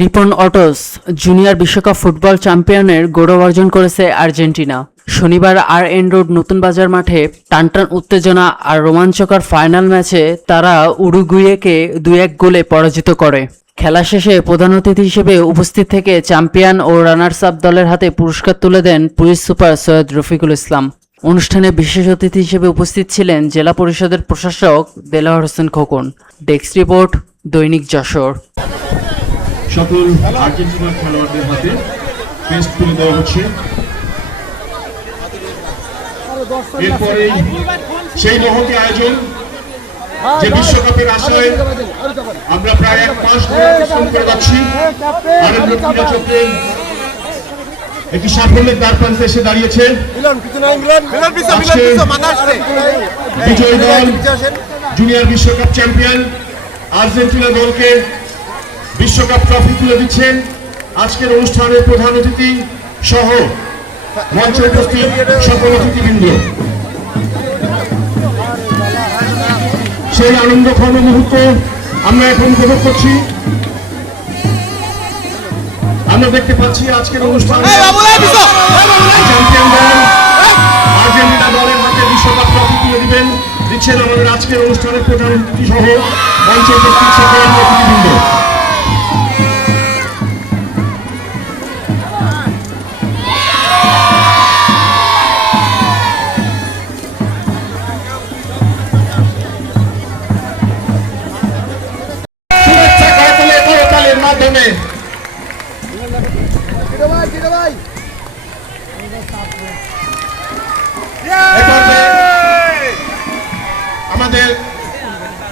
Ripon autos junior বিশ্বকাপ football চ্যাম্পিয়নের গৌরব অর্জন করেছে আর্জেন্টিনা। শনিবার আর.এন. রোড নতুন বাজার মাঠে টানটান উত্তেজনা আর রোমাঞ্চকর ফাইনাল ম্যাচে তারা উরুগুয়েকে 2-1 গোলে পরাজিত করে। খেলা শেষে প্রধান অতিথি হিসেবে উপস্থিত থেকে চ্যাম্পিয়ন ও রানার্স আপ দলের হাতে পুরস্কার তুলে দেন পুলিশ সুপার সৈয়দ রফিকুল ইসলাম। অনুষ্ঠানে বিশেষ অতিথি হিসেবে উপস্থিত ছিলেন জেলা পরিষদের প্রশাসক দেলোয়ার হোসেন খোকন। ডেস্ক রিপোর্ট, দৈনিক যশোর। সকল আর্জেন্টিনার খেলোয়াড়দের হাতে পেস্ট তুলে দেওয়া হচ্ছে। এরপরেই সেই মহতী আয়োজন যে বিশ্বকাপের আশায় আমরা প্রায় 1 মাস ধরে পরিশ্রম করে যাচ্ছি, আনন্দ চক্রে একটি সাফল্যের দ্বার প্রান্তে এসে দাঁড়িয়েছে। বিজয়ী দল জুনিয়র বিশ্বকাপ চ্যাম্পিয়ন আর্জেন্টিনা দলকে বিশ্বকাপ ট্রফি তুলে দিচ্ছেন। আজকের অনুষ্ঠানের প্রধান অতিথি সহ মঞ্চে উপস্থিত সকল অতিথিবৃন্দ, সেই আনন্দঘন মুহূর্ত আমরা এখন উপভোগ করছি। আমরা দেখতে পাচ্ছি আজকের অনুষ্ঠানে চ্যাম্পিয়ন দল আর্জেন্টিনা দলের হাতে বিশ্বকাপ ট্রফি তুলে দিচ্ছেন আমাদের আজকের অনুষ্ঠানের প্রধান অতিথি সহ মঞ্চে উপস্থিত সকল অতিথিবৃন্দ। মাধ্যমে আমাদের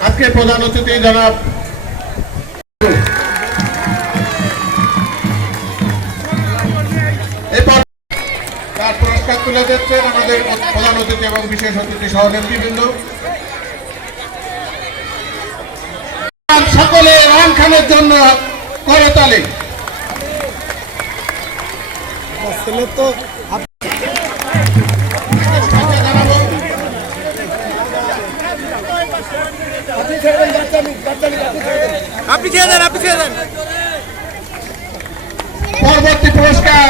আজকের প্রধান অতিথি জনাব এরপর তার পুরস্কার তুলে দিচ্ছেন আমাদের প্রধান অতিথি এবং বিশেষ অতিথি সহ নেতৃবৃন্দ। সকলে রং খানের জন্য করতালি। পরবর্তী পুরস্কার